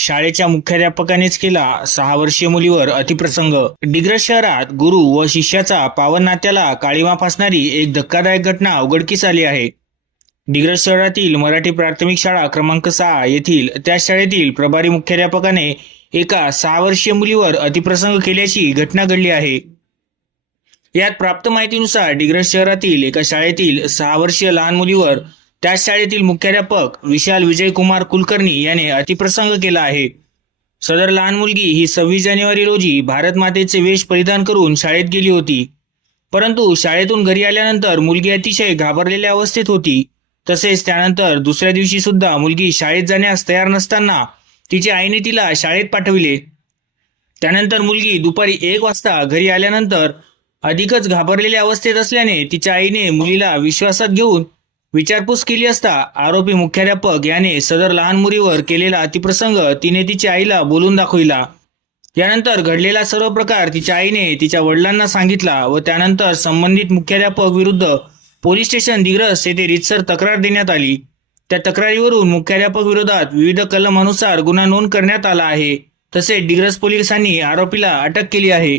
शाळेच्या मुख्याध्यापकानेच केला सहा वर्षीय मुलीवर अतिप्रसंग. डिग्रज शहरात गुरु व शिष्याचा पावन नात्याला काळीमा फासणारी एक धक्कादायक घटना उघडकीस आली आहे. डिग्रज शहरातील मराठी प्राथमिक शाळा क्रमांक सहा येथील त्या शाळेतील प्रभारी मुख्याध्यापकाने एका सहा वर्षीय मुलीवर अतिप्रसंग केल्याची घटना घडली आहे. यात प्राप्त माहितीनुसार डिग्रस शहरातील एका शाळेतील सहा वर्षीय लहान मुलीवर त्याच शाळेतील मुख्याध्यापक विशाल विजयकुमार कुलकर्णी याने अतिप्रसंग केला आहे. सदर लहान मुलगी ही सव्वीस जानेवारी रोजी भारत मातेचे वेश परिधान करून शाळेत गेली होती. परंतु शाळेतून घरी आल्यानंतर मुलगी अतिशय घाबरलेल्या अवस्थेत होती. तसेच त्यानंतर दुसऱ्या दिवशी सुद्धा मुलगी शाळेत जाण्यास तयार नसताना तिच्या आईने तिला शाळेत पाठविले. त्यानंतर मुलगी दुपारी एक वाजता घरी आल्यानंतर अधिकच घाबरलेल्या अवस्थेत असल्याने तिच्या आईने मुलीला विश्वासात घेऊन विचारपूस केली असता आरोपी मुख्याध्यापक याने सदर लहान मुलीवर केलेला अतिप्रसंग तिने तिच्या आईला बोलून दाखविला. यानंतर घडलेला सर्व प्रकार तिच्या आईने तिच्या वडिलांना सांगितला व त्यानंतर संबंधित मुख्याध्यापक विरुद्ध पोलीस स्टेशन दिग्रस येथे रितसर तक्रार देण्यात आली. त्या तक्रारीवरून मुख्याध्यापक विरोधात विविध कलमानुसार गुन्हा नोंद करण्यात आला आहे. तसेच डिग्रस पोलिसांनी आरोपीला अटक केली आहे.